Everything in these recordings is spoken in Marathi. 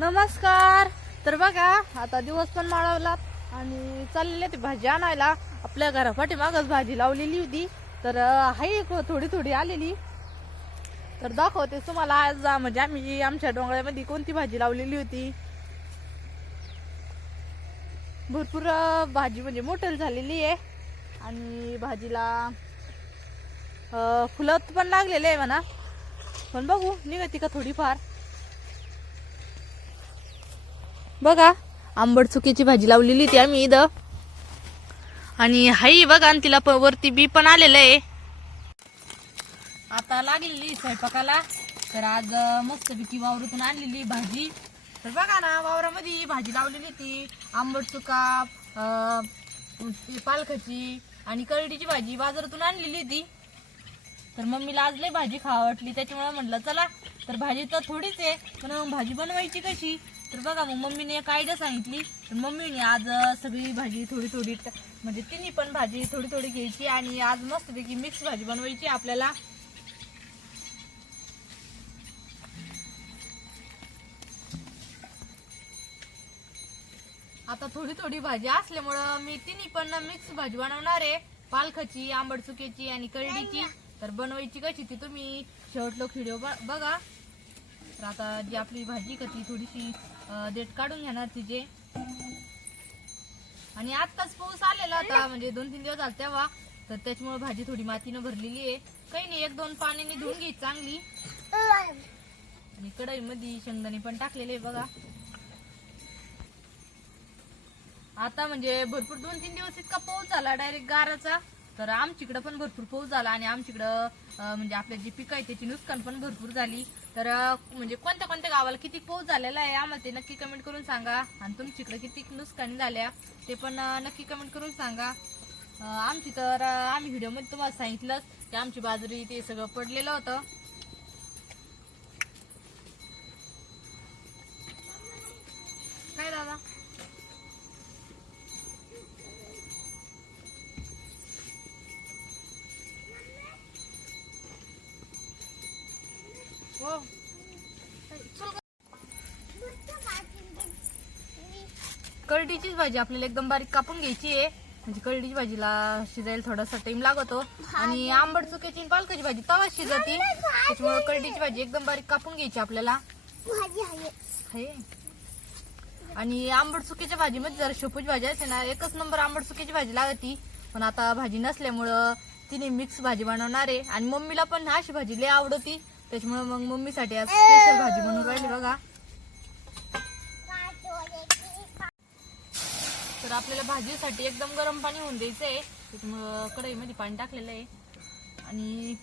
नमस्कार. तर बघा आता दिवस पण माळवला आणि चाललेले ते भाजी आणायला. आपल्या घरापाठी मागच भाजी लावलेली होती, तर हाय थोडी थोडी आलेली. तर दाखवते तुम्हाला आज म्हणजे आम्ही आमच्या डोंगरामध्ये कोणती भाजी लावलेली होती. भरपूर भाजी म्हणजे मोठेल झालेली आहे आणि भाजीला फुलं पण लागलेले आहे म्हणा, पण बघू निघते का थोडीफार. बघा आंबट चुकीची भाजी लावलेली ती आम्ही इथं, आणि हाई बघा आणि तिला वरती बी पण आलेलं आहे. आता लागलेली स्वयंपाकाला. तर आज मस्तपैकी वावरातून आणलेली भाजी. तर बघा ना वावरामध्ये भाजी लावलेली ती आंबट चुका, पालकाची आणि करडीची भाजी बाजारातून आणलेली ती. तर मम्मीला आज लय भाजी खावा वाटली, त्याच्यामुळे म्हटलं चला. तर भाजी तर थोडीच आहे, पण मग भाजी बनवायची कशी. तर बघा मग मम्मीने एक आयडिया सांगितली. तर मम्मीने आज सगळी भाजी थोडी थोडी म्हणजे तिन्ही पण भाजी थोडी थोडी घ्यायची आणि आज मस्तपैकी मिक्स भाजी बनवायची आपल्याला. आता थोडी थोडी भाजी असल्यामुळं मी तिन्ही पण मिक्स भाजी बनवणार आहे, पालकाची, आंबट चुक्याची आणि करडीची. तर बनवायची कशी ती तुम्ही शेवटलो व्हिडिओ बघा. तर आता जी आपली भाजी का ती थोडीशी देठ काढून घेणार तिचे. आणि आत्ताच पाऊस आलेला होता, म्हणजे 2-3 दिवस झाले तेव्हा. तर त्याच्यामुळे भाजी थोडी मातीनं भरलेली आहे. काही नाही, 1-2 पाण्याने धुवून घ्यायची चांगली. आणि कढईमध्ये शेंगदाणे पण टाकलेले बघा. आता म्हणजे भरपूर 2-3 दिवस इतका पाऊस झाला डायरेक्ट गाराचा. तर आमच्याकडं पण भरपूर पाऊस झाला आणि आमच्याकडं म्हणजे आपल्या जी पिकं आहे त्याची नुकसान पण भरपूर झाली. तर म्हणजे कोणत्या कोणत्या गावाला किती पाऊस झालेला आहे आम्हाला ते नक्की कमेंट करून सांगा. आणि तुमच्याकडे किती नुकसानी झाल्या ते पण नक्की कमेंट करून सांगा. आमची तर आम्ही व्हिडिओमध्ये तुम्हाला सांगितलंच की आमची बाजरी ते सगळं पडलेलं होतं. काय दादा हो करडीचीच भाजी आपल्याला एकदम बारीक कापून घ्यायची आहे. म्हणजे करडीची भाजीला शिजायला थोडासा टाइम लागतो आणि आंबट चुक्याची आणि पालकाची भाजी तवा शिजती, त्याच्यामुळे करडीची भाजी एकदम बारीक कापून घ्यायची आपल्याला. आणि आंबट चुक्याच्या भाजीमध्ये जर शेपूची भाजी असते ना, एकच नंबर आंबट चुक्याची भाजी लागती. पण आता भाजी नसल्यामुळं तिने मिक्स भाजी बनवणार आहे. आणि मम्मीला पण अशी भाजी लय आवडती, त्याच्यामुळे मग मम्मीसाठी आज स्पेशल भाजी बनवून राहिली बघा. तर आपल्याला भाजीसाठी एकदम गरम पाणी होऊन द्यायचं आहे, त्याच्यामुळं कढईमध्ये पाणी टाकलेलं आहे. आणि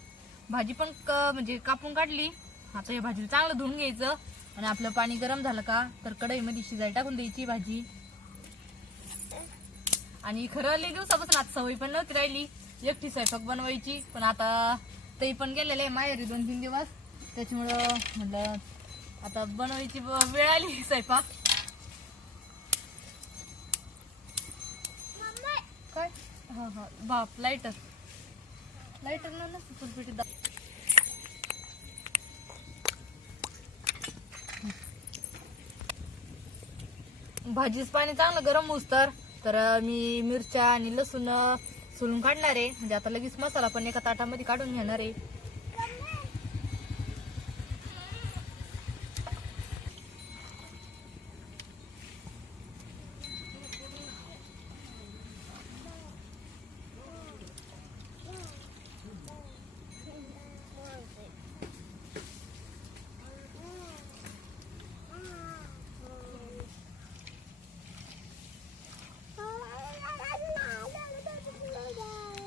भाजी पण म्हणजे कापून काढली. आता या भाजीला चांगलं धुवून घ्यायचं आणि आपलं पाणी गरम झालं का तर कढईमध्ये शिजायला टाकून द्यायची भाजी. आणि खरं लई दिवसापासून आता सवय पण नव्हती राहिली एकटी स्वयंपाक बनवायची, पण आता ते पण गेलेले आहे माहेरी 2-3 दिवस, त्याच्यामुळं म्हटलं आता बनवायची वेळ आली स्वयंपाक. काय हा हा बाप लाईटर नसतं फुलपिटी भाजीच पाणी चांगलं गरम होऊस तर मी मिरच्या आणि लसूण सोलून काढणार आहे. म्हणजे आता लगेच मसाला पण एका ताटामध्ये काढून घेणार आहे.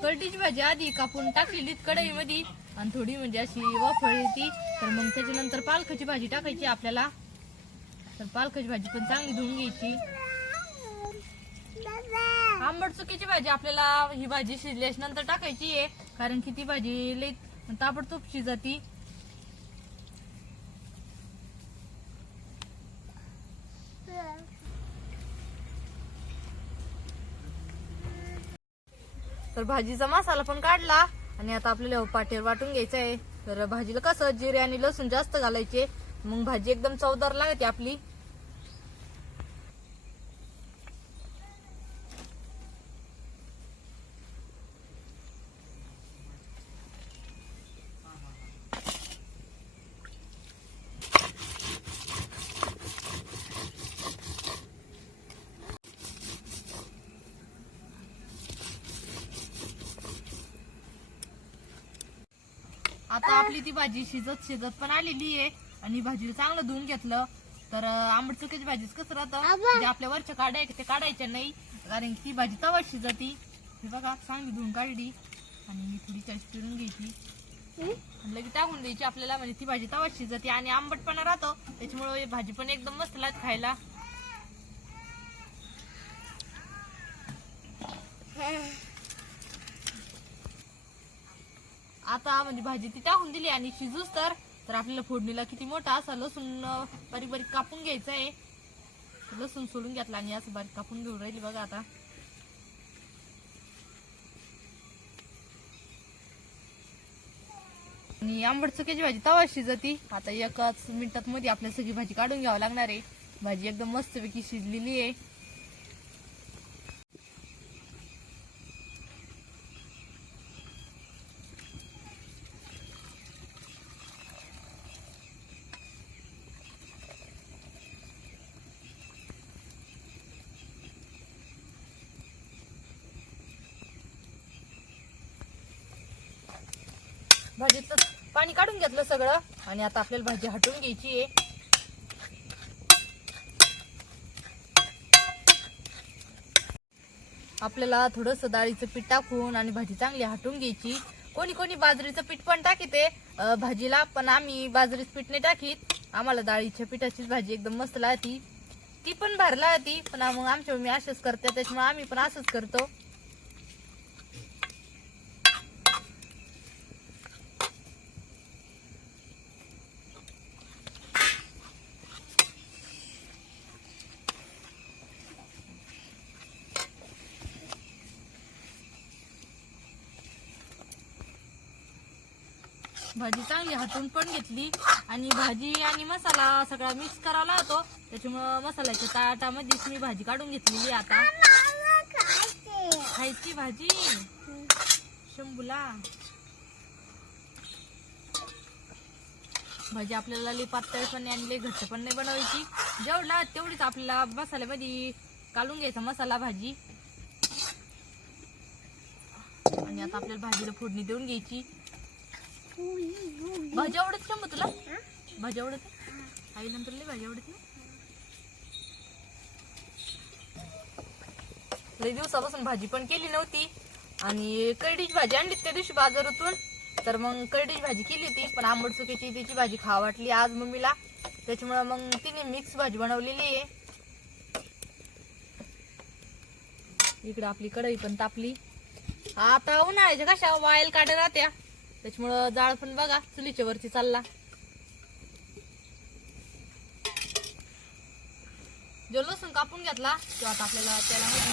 करडीची भाजी आधी कापून टाकलेली कढईमध्ये आणि थोडी म्हणजे अशी वाफळली ती. तर मग त्याच्यानंतर पालकाची भाजी टाकायची आपल्याला. तर पालकाची भाजी पण चांगली धुवून घ्यायची. आंबट चुकीची भाजी आपल्याला ही भाजी शिजल्याच्या नंतर टाकायची आहे, कारण की ती भाजी लई ताबडतोब शिजती. तर भाजीचा मसाला पण काढला आणि आता आपल्याला पाटेर वाटून घ्यायचं आहे. तर भाजीला कसं जिरे आणि लसूण जास्त घालायचे, मग भाजी एकदम चवदार लागते आपली. आता आपली ती भाजी शिजत शिजत पण आलेली आहे आणि भाजीला चांगलं धुवून घेतलं तर आंबट चुक्याची भाजीच कसं राहतं म्हणजे आपल्या वरच्या काढाय ते काढायच्या नाही कारण ती भाजी तवा शिजती. हे बघा चांगली धुवून काढली आणि थोडी चेस्ट करून घ्यायची आणि लगेच टाकून द्यायची आपल्याला म्हणजे ती भाजी तवा शिजती आणि आंबटपणा राहतो त्याच्यामुळे भाजी पण एकदम मस्त लागते खायला. आता म्हणजे भाजी ती टाकून दिली आणि शिजूच तर आपल्याला फोडणीला किती मोठा असा लसूण बारीक बारीक कापून घ्यायचा आहे. लसूण सोडून घेतला आणि असं बारीक कापून घेऊन राहिली बघा. आता आणि आंबट चुक्याची भाजी तवा शिजती. आता एकाच मिनिटात मध्ये आपल्याला सगळी भाजी काढून घ्यावं लागणार आहे. भाजी एकदम मस्तपैकी शिजलेली आहे. भाजीचं पाणी काढून घेतलं सगळं आणि आता आपल्याला भाजी हटवून घ्यायची आहे. आपल्याला थोडंसं डाळीचं पीठ टाकून आणि भाजी चांगली हटवून घ्यायची. कोणी कोणी बाजरीचं पीठ पण टाकीते भाजीला पण आम्ही बाजरीचं पीठ नाही टाकीत. आम्हाला डाळीच्या पिठाचीच भाजी एकदम मस्त लागती. ती पण भारी लागती पण मग आमच्या मी असंच करते त्याच्यामुळे आम्ही पण असंच करतो. भाजी चांगली हटवून पण घेतली आणि भाजी आणि मसाला सगळा मिक्स करायला होतो त्याच्यामुळं मसाल्याच्या ताटामध्येच मी भाजी काढून घेतलेली. आता खायची भाजी शंभूला. भाजी आपल्याला लई पातळ पण आणि लई घट्ट पण नाही बनवायची. जेवढा तेवढीच आपल्याला मसाल्यामध्ये काढून घ्यायचा मसाला भाजी. आणि आता आपल्याला भाजीला फोडणी देऊन घ्यायची. भाजी आवडत का मग तुला? भाजी आवडत आई नंतर लई भाजी आवडत ना. लई दिवसापासून भाजी पण केली नव्हती आणि करडीची भाजी आणली त्या दिवशी बाजारातून तर मग करडीची भाजी केली होती पण आंबट चुक्याची त्याची भाजी खावा वाटली आज मम्मीला त्याच्यामुळे मग तिने मिक्स भाजी बनवलेली आहे. इकडे आपली कढई पण तापली. आता उन्हाळ्याच्या कशा वायल काढ्या राहत्या त्याच्यामुळं जाळ पण बघा चुलीच्या वरती चालला. जो लसूण कापून घेतला तो आता आपल्याला तेलामध्ये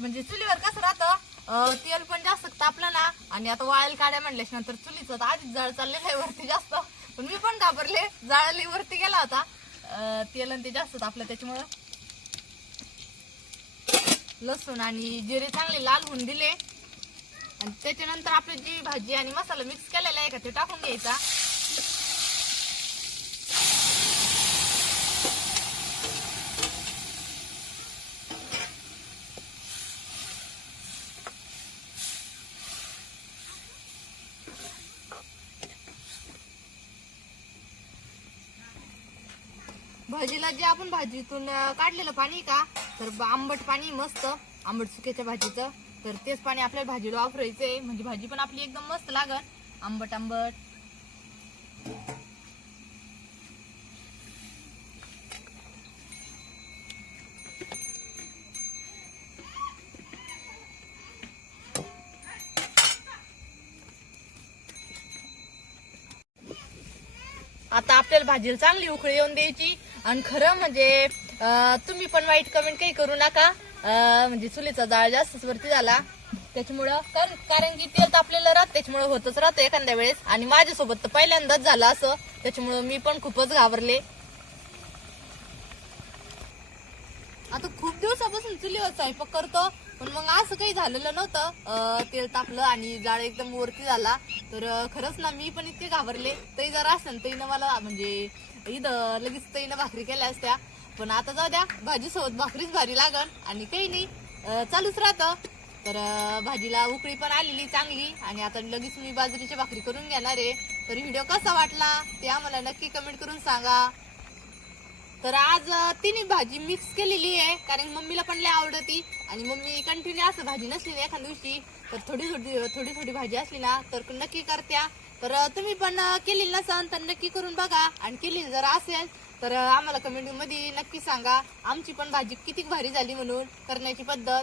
म्हणजे चुलीवर कसं राहतं तेल पण जास्त तापलं ना आणि आता वाळेल काड्या म्हणल्याच्या नंतर चुलीचं तर आधीच जाळ चाललेलं आहे वरती जास्त पण मी पण घाबरले जाळली वरती गेला होता तेल आणि ते जास्त तापलं त्याच्यामुळं लसूण आणि जिरे चांगले लाल होऊन दिले आणि त्याच्यानंतर आपली जी भाजी आणि मसाला मिक्स केलेला आहे का ते टाकून घ्यायचा. भाजीला जे आपण भाजीतून काढलेलं पाणी का तर आंबट पाणी मस्त आंबट सुक्याच्या भाजीचं तर तेच पाणी आपल्याला भाजीला वापरायचंय म्हणजे भाजी पण आपली एकदम मस्त लागल आंबट आंबट. आता आपल्याला भाजीला चांगली उकळी येऊन द्यायची आणि खरं म्हणजे तुम्ही पण वाईट कमेंट काही करू नका म्हणजे चुलीचा जाळ जास्तच वरती झाला त्याच्यामुळं कारण की तेल तापलेलं राहत त्याच्यामुळे होतच राहतं एखाद्या वेळेस आणि माझ्यासोबत तर पहिल्यांदाच झालं असं त्याच्यामुळे मी पण खूपच घाबरले. आता खूप दिवसापासून चुलीवर स्वयंपाक करतो पण मग असं काही झालेलं नव्हतं तेल तापलं आणि जाळ एकदम वरती झाला तर खरंच ना मी पण इतके घाबरले. तरी जरा असेल तईनं मला म्हणजे इथं लगेच तईनं भाकरी केल्या असत्या पण आता जाऊ द्या भाजी सोबत भाकरीच भारी लागल आणि काही नाही चालूच राहतं तर भाजीला उकळी पण आलेली चांगली आणि आता लगेच मी बाजरीची भाकरी करून घेणार आहे. तर व्हिडिओ कसा वाटला ते आम्हाला नक्की कमेंट करून सांगा. तर आज तिन्ही भाजी मिक्स केलेली आहे कारण मम्मीला पण लय आवडती आणि मम्मी कंटिन्यू असं भाजी नसली ना एखाद्या दिवशी तर थोडी थोडी भाजी असली ना तर नक्की करत्या. तर तुम्ही पण केलेली नसन तर नक्की करून बघा आणि केलेली जर असेल तर आम्हाला कमेंट मध्ये नक्की सांगा आमची पण भाजी किती भारी झाली म्हणून करण्याची पद्धत.